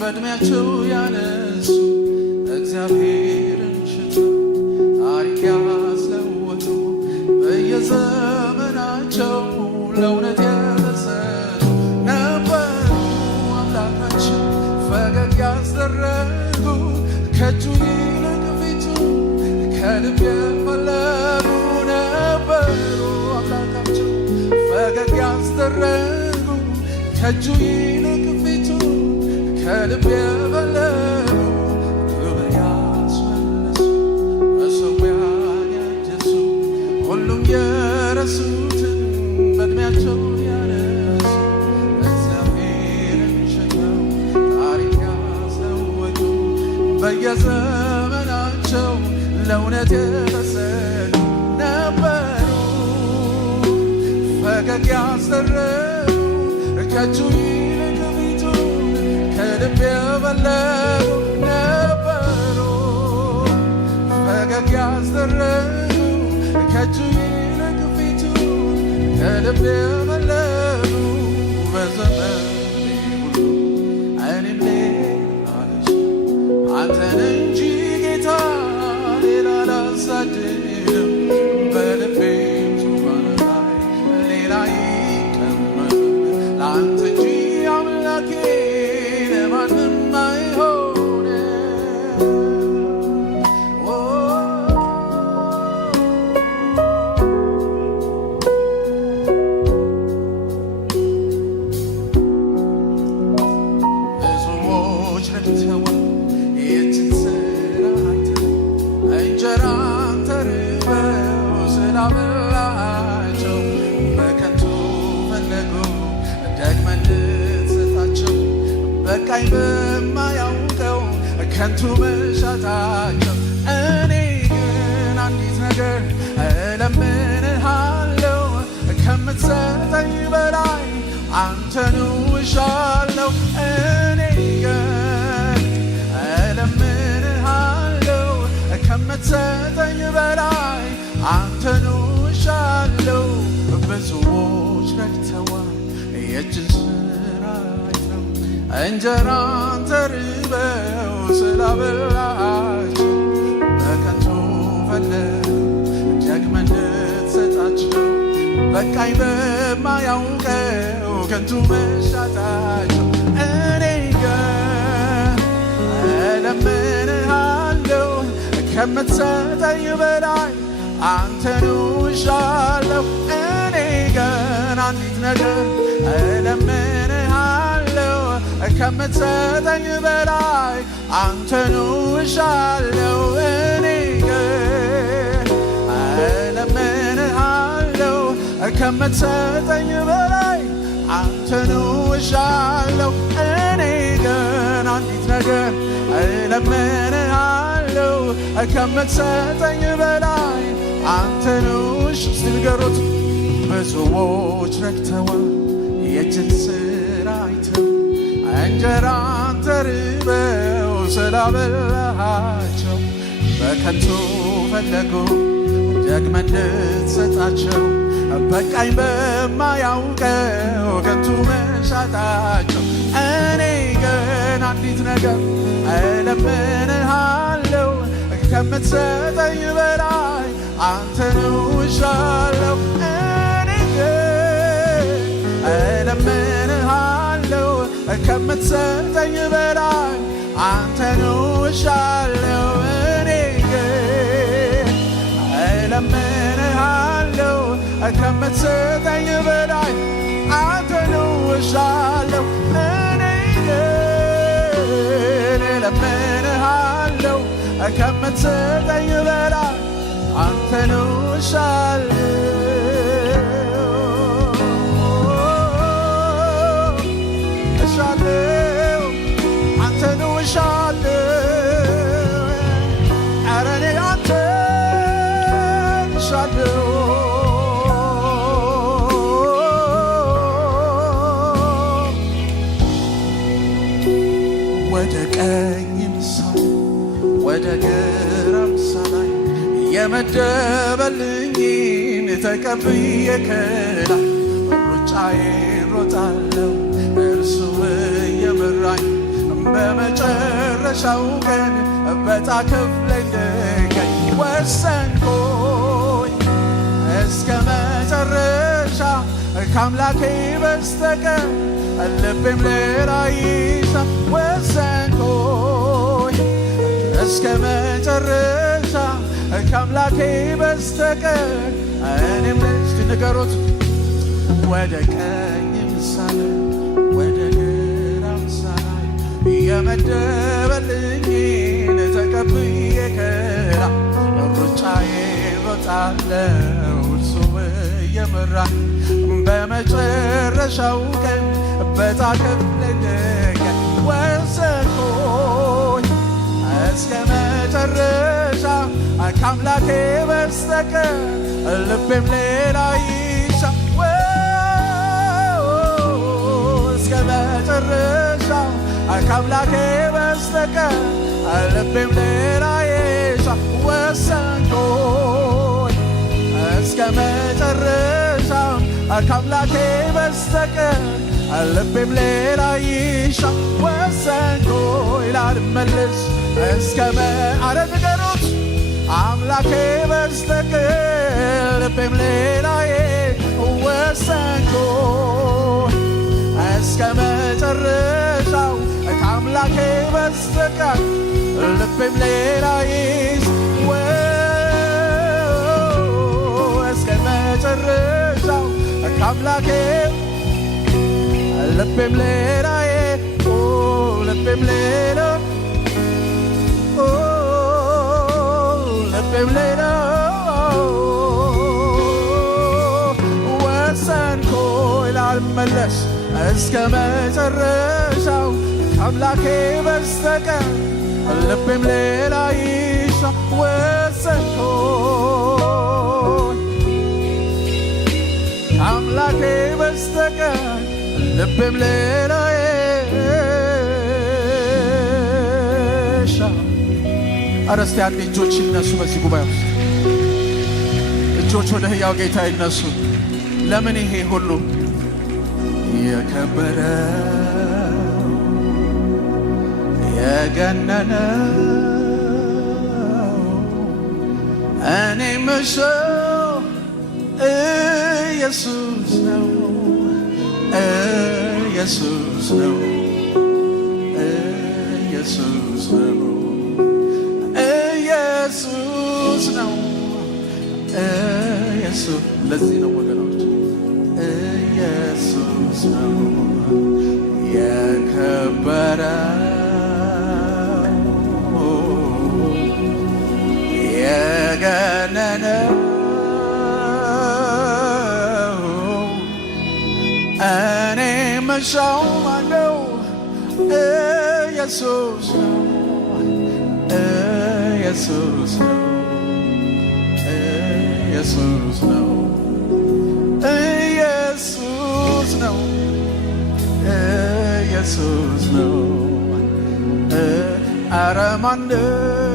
በእድሜያቸው ያነሱ እግዚአብሔርን ሽተው ታሪክ ያስለወጡ በየዘመናቸው ለእውነት የተሰጡ ነበሩ። አምላካችን ፈገግ ያስደረጉ ከእጁ ይልቅ ፊቱን ከልብ የፈለጉ ነበሩ። አምላካችን ፈገግ ያስደረጉ ከእጁ ይልቅ ፊቱን ከልብ የፈለጉ ክብር ያስመለሱ መሠዊያን ያደሱ ሁሉም የረሱትን በእድሜያቸው ያነሱ እግዚአብሔርን ሽተው ታሪክ ያስለወጡ በየዘመናቸው ለእውነት የተሰሉ ነበሩ። ፈገግ ያስደረጉ ከእጁ ይልቅ ፊቱን ከልብ የፈለጉ ነበሩ። ፈገግ ያስደረጉ ከእጁ ይልቅ ፊቱን ከልብ የፈለጉ በዘመኔ ሁሉ እኔም ሌላ ልጅ አንተን እንጂ ጌታ ሌላ አላሳድድም። በልቤም ዙፋን ላይ ሌላ ይቀመጥ ለአንተ እንጂ አምላኬ ለማንም አይሆንም። ብዙዎች ረድተዋል ይህችን ሥራ አይተው እንጀራን ተርበው ስላበላቸው በከንቱ ፈለጉ ደግመን ልትሰጣቸው በቃኝ በማያውቀው ከንቱ መሻታቸው። እኔ ግን አንዲት ነገር እለምንሃለሁ ከምትሰጠኝ በላይ አንተኑ እሻለሁ። እኔ ግን እለምንሃለሁ ከምትሰጠኝ በላይ አንተኑ እሻለሁ። ብዙዎች ረድተዋል የእጅን ሥራ አይተው እንጀራን ተርበው ስላበላቸው በከንቱ ፈለጉ ደግመን ልትሰጣቸው በቃኝ በማያውቀው ከንቱ መሻታቸው። እኔ ግን እለምንሃለሁ ከምትሰጠኝ በላይ አንተኑ እሻለሁ። እኔ ግን አንዲት ነገር እለምንሃለሁ ከምትሰጠኝ በላይ አንተኑ እሻለሁ። እኔ ግን እለምንሃለሁ ከምትሰጠኝ በላይ አንተኑ እሻለሁ። እኔ ግን አንዲት ነገር እለምንሃለሁ ከምትሰጠኝ በላይ አንተኑ እስቲ ንገሩት። ብዙዎች ረክተዋል የእጅን ሥራ አይተው እንጀራን ተርበው ስላበላቸው በከንቱ ፈለጉ ደግመን ልትሰጣቸው በቃኝ በማያውቀው ከንቱ መሻታቸው። እኔ ግን አንዲት ነገር እለምንሃለሁ ከምትሰጠኝ በላይ አንተኑ እሻለሁ። እኔ ግን እለምንሃለሁ ከምትሰጠኝ በላይ አንተኑ እሻለሁ። እኔ ግን እለምንሃለሁ ከምትሰጠኝ በላይ አንተኑ እሻለሁ። እኔ ግን እለምንሃለሁ ከምትሰጠኝ በላይ አንተኑ እሻለሁ። እሻለሁ አንተኑ እሻለሁ። ኧረ እኔ አንተን እሻለሁ። ወደ ቀኝም ሳይ ወደ ግራም ሳላይ የመደበልኝን ተቀብዬ ከላይ ሩጫዬን ሮጣለሁ እርሱ እየመራኝ በመጨረሻው ቀን በዕጣ ክፍሌ እንድገኝ ወሰንኩኝ እስከ መጨረሻ ከአምላኬ በስተቀር ልቤም ሌላ ይሻ ወሰንኩኝ እስከ መጨረሻ ከአምላኬ በስተቀር እኔም ልጅ ንገሩት ወደ ቀኝም ሳላይ ወደ ግራም ሳላይ የመደበልኝን ተቀብዬ ከላ ሩጫዬን ሮጣለሁ እርሱ እየመራኝ በመጨረሻው ቀን በዕጣ ክፍሌ እንድገኝ ወሰንኩኝ እስከ መጨረሻ ከአምላኬ በስተቀር ልቤም ሌላ ይሻ እስከ መጨረሻ ከአምላኬ በስተቀር ልቤም ሌላ ይሻ ወሰንኩኝ እስከ መጨረሻ ከአምላኬ በስተቀር ልቤም ሌላ ይሻ ወሰንኩኝ ላልመለስ እስከ አረ ንገሩት አምላኬ በስተቀር ልቤም ሌላዬ ወሰንኩኝ እስከ መጨረሻው ከአምላኬ በስተቀር ልቤም ሌላዬ እስከ መጨረሻው ከአምላኬ ልቤም ሌላዬ ልቤም ሌላ ልቤም ሌላ ወሰንኩኝ ላልመለስ እስከ መጨረሻው ከአምላኬ በስተቀር ልቤም ሌላ ይሻ ወሰንኩኝ ከአምላኬ በስተቀር ልቤም ሌላ ይሻ። ኧረ እስቲ አንድ እጆች ይነሱ በዚህ ጉባኤ ውስጥ እጆች ወደ ሕያው ጌታ ይነሱ። ለምን ይሄ ሁሉ የከበረው የገነነው እኔ ምሸው ኢየሱስ ነው ኢየሱስ ነው ኢየሱስ ነው ኢየሱስ ነው ኢየሱስ። ለዚህ ነው ወገኖች ኢየሱስ ነው የከበረው የገነነው እኔ መሻው ማነው ኢየሱስ ነው ኢየሱስ ነው ኢየሱስ ነው ኢየሱስ ነው ኢየሱስ ነው። ኧረ ማነው